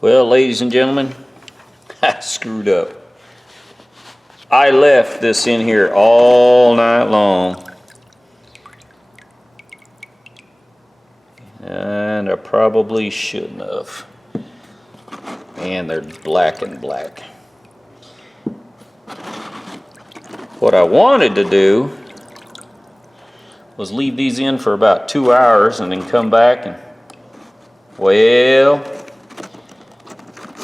Well, ladies and gentlemen, I screwed up. I left this in here all night long. And I probably shouldn't have. And they're black and black. What I wanted to do was leave these in for about 2 hours and then come back and, well,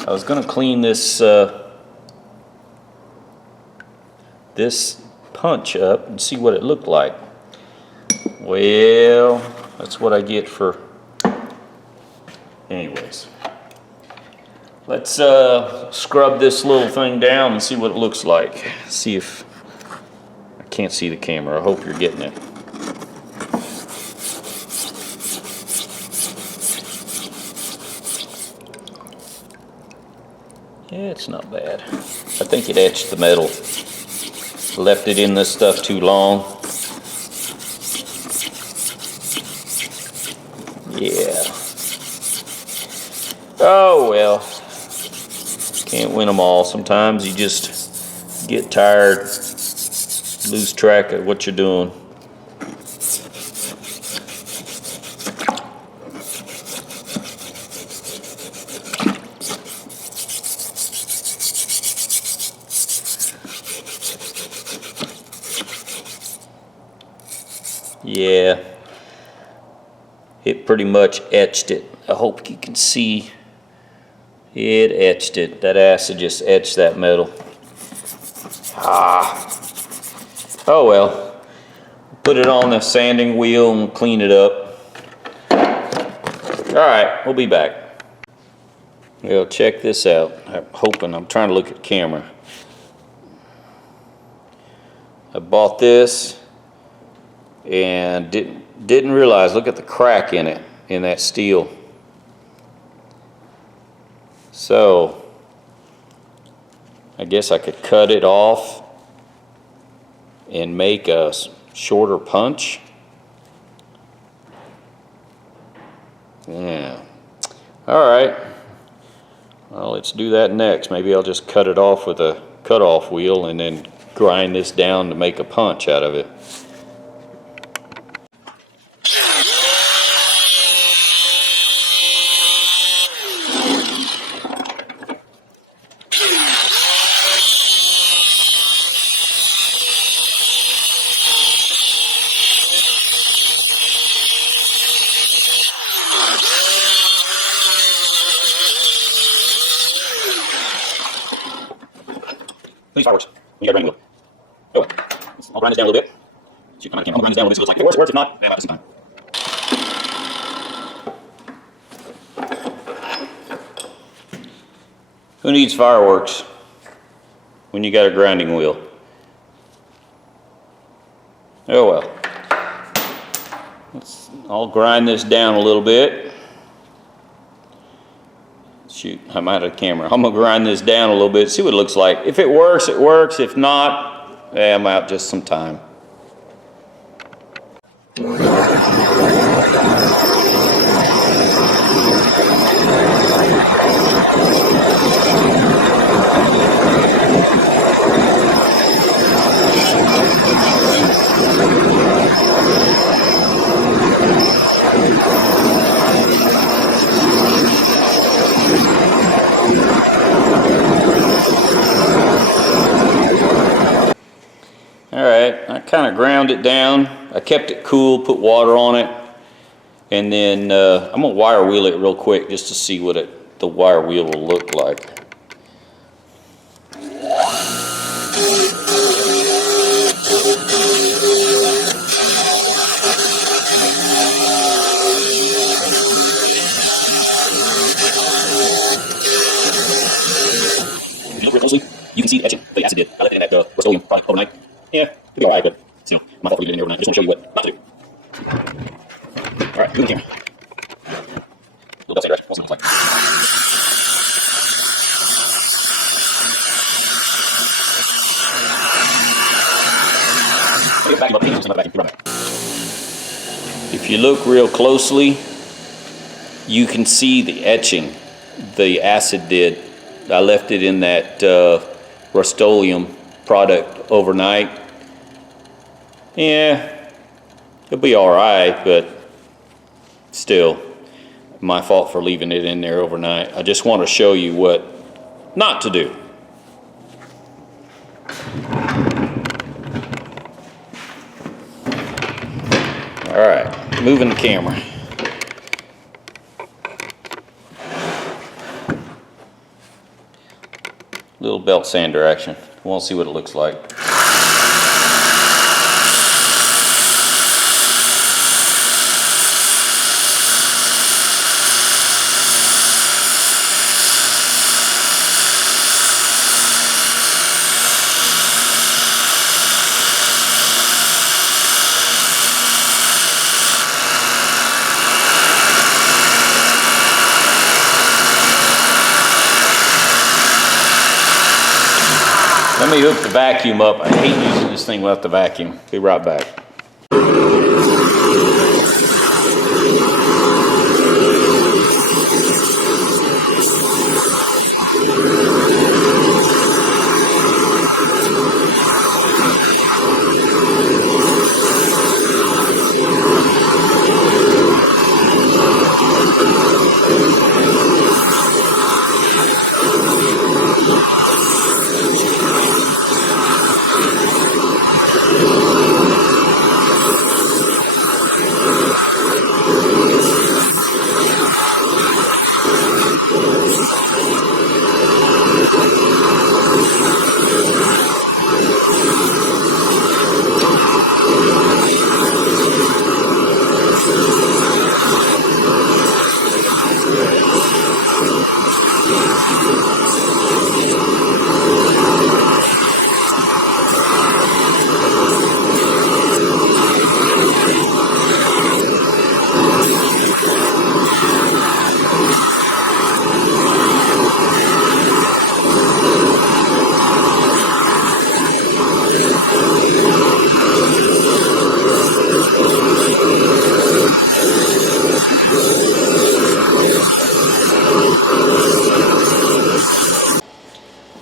I was going to clean this this punch up and see what it looked like. Well, that's what I get for, anyways. Let's scrub this little thing down and see what it looks like. See if, I can't see the camera, I hope you're getting it. Yeah, it's not bad. I think it etched the metal. Left it in this stuff too long. Yeah. Oh well. Can't win them all. Sometimes you just get tired, lose track of what you're doing. Yeah, it pretty much etched it. I hope you can see it etched it. That acid just etched that metal. Oh well. Put it on the sanding wheel and clean it up. Alright, we'll be back. Well, check this out. I'm trying to look at camera. I bought this and didn't realize, look at the crack in it, in that steel. So I guess I could cut it off and make a shorter punch. Yeah. All right. Well, let's do that next. Maybe I'll just cut it off with a cutoff wheel and then grind this down to make a punch out of it. These fireworks. We got grinding wheel. Oh, I'll grind this down a little bit. See, I'll grind this down a little bit so it looks like it works. If not, then I'll have some time. Who needs fireworks when you got a grinding wheel? Oh well. I'll grind this down a little bit. Shoot, I'm out of the camera. I'm gonna grind this down a little bit, see what it looks like. If it works, it works. If not, I'm out just some time. Alright, I kind of ground it down. I kept it cool, put water on it, and then I'm going to wire wheel it real quick just to see what the wire wheel will look like. If you look real closely, you can see the etching the acid did. I left it in that Rust-Oleum probably overnight. Yeah, could be alright, but still, I'm not going to leave it in there overnight. I just want to show you what not to do. Alright, move the camera. A little dust right? We'll see what it looks like. If you look real closely, you can see the etching the acid did. I left it in that Rust-Oleum product overnight. Yeah, it'll be all right, but still, my fault for leaving it in there overnight. I just want to show you what not to do. All right, moving the camera. Little belt sander action. We'll see what it looks like. Let me hook the vacuum up. I hate using this thing without the vacuum. Be right back.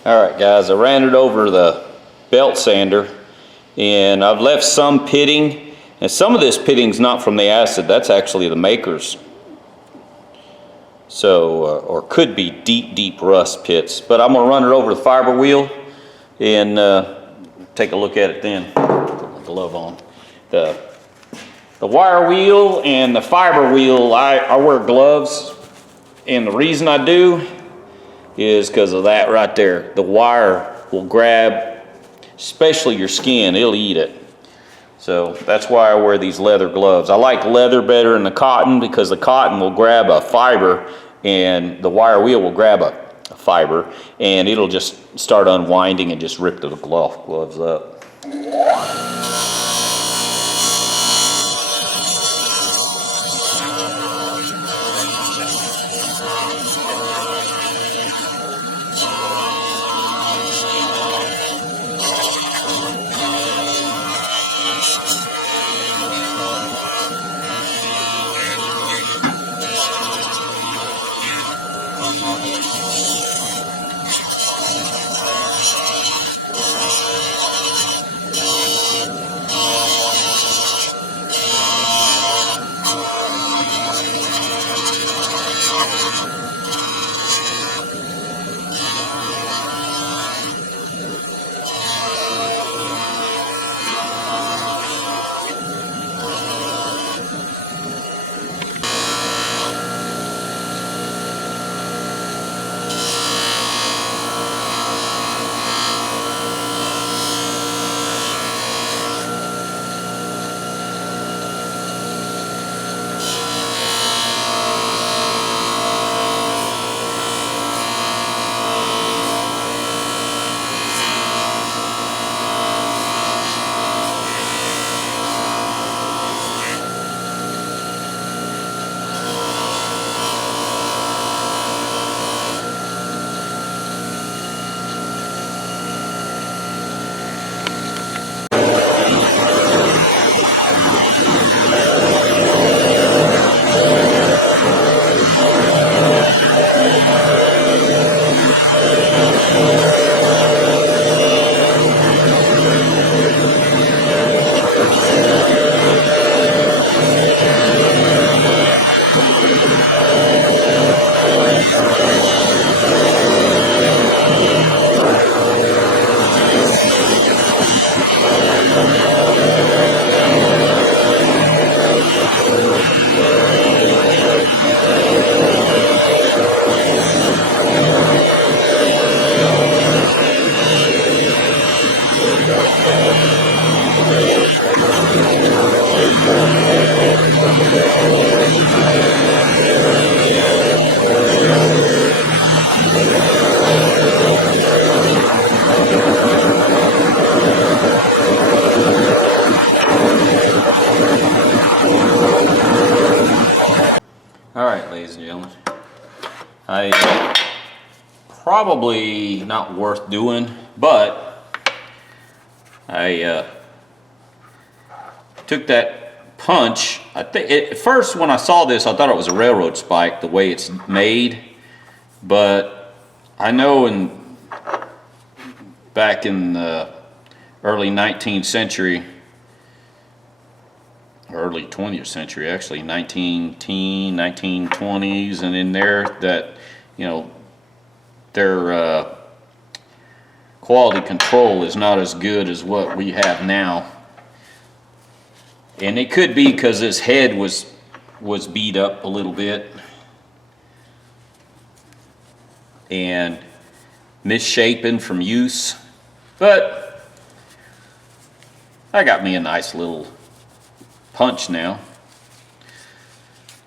All right, guys, I ran it over the belt sander, and I've left some pitting, and some of this pitting's not from the acid. That's actually the maker's. So, or could be deep rust pits. But I'm gonna run it over the fiber wheel and take a look at it then. Put my glove on. The wire wheel and the fiber wheel, I wear gloves, and the reason I do is because of that right there. The wire will grab, especially your skin, it'll eat it. So that's why I wear these leather gloves. I like leather better than the cotton because the cotton will grab a fiber and the wire wheel will grab a fiber and it'll just start unwinding and just rip the gloves up. gentlemen. Probably not worth doing, but I took that punch. I think at first when I saw this, I thought it was a railroad spike, the way it's made. But I know back in the early 19th century, early 20th century, actually 1920s, and in there, that, you know, their quality control is not as good as what we have now. And it could be because his head was beat up a little bit and misshapen from use, but I got me a nice little punch now.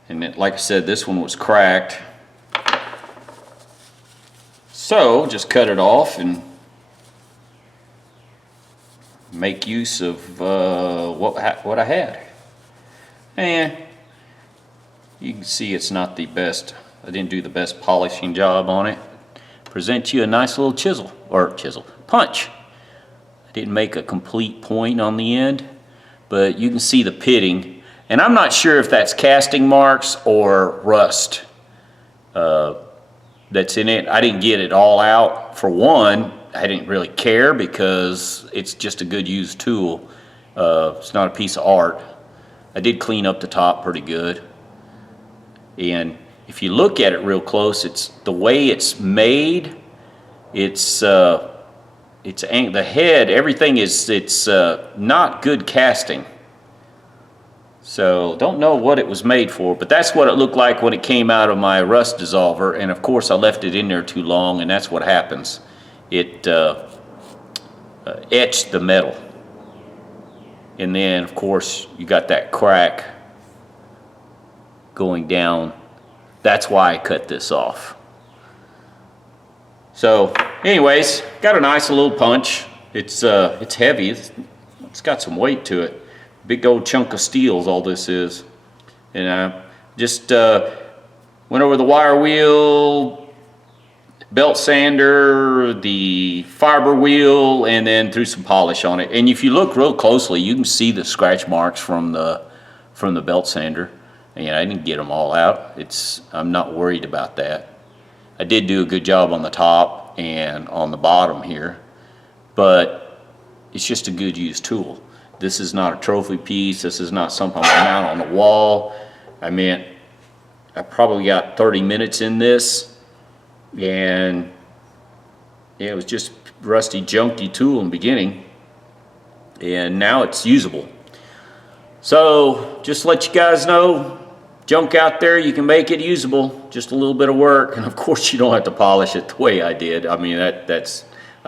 And like I said, this one was cracked, so just cut it off and make use of what I had. And you can see it's not the best. I didn't do the best polishing job on it. Present you a nice little punch. I didn't make a complete point on the end, but you can see the pitting. And I'm not sure if that's casting marks or rust that's in it. I didn't get it all out. For one, I didn't really care because it's just a good used tool. It's not a piece of art. I did clean up the top pretty good. And if you look at it real close, it's the way it's made. It's the head, everything it's not good casting. So don't know what it was made for, but that's what it looked like when it came out of my rust dissolver. And of course I left it in there too long, and that's what happens. It etched the metal. And then of course you got that crack going down. That's why I cut this off. So anyways, got a nice little punch. It's heavy. It's got some weight to it. Big old chunk of steel is all this is. And I just went over the wire wheel, belt sander, the fiber wheel, and then threw some polish on it. And if you look real closely, you can see the scratch marks from the belt sander. And I didn't get them all out. I'm not worried about that. I did do a good job on the top and on the bottom here, but it's just a good used tool. This is not a trophy piece. This is not something I mount on the wall. I mean, I probably got 30 minutes in this, and yeah, it was just rusty, junky tool in the beginning, and now it's usable. So just to let you guys know, junk out there, you can make it usable, just a little bit of work, and of course you don't have to polish it the way I did. I mean, I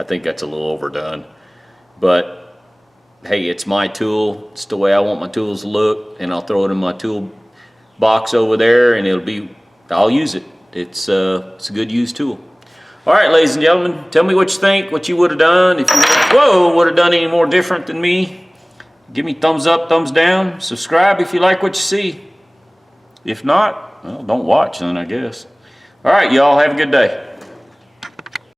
think that's a little overdone, but hey, it's my tool. It's the way I want my tools to look, and I'll throw it in my tool box over there, and I'll use it. It's a good used tool. All right, ladies and gentlemen, tell me what you think, what you would have done if you would have done any more different than me. Give me thumbs up, thumbs down. Subscribe if you like what you see. If not, well, don't watch then, I guess. All right, y'all, have a good day.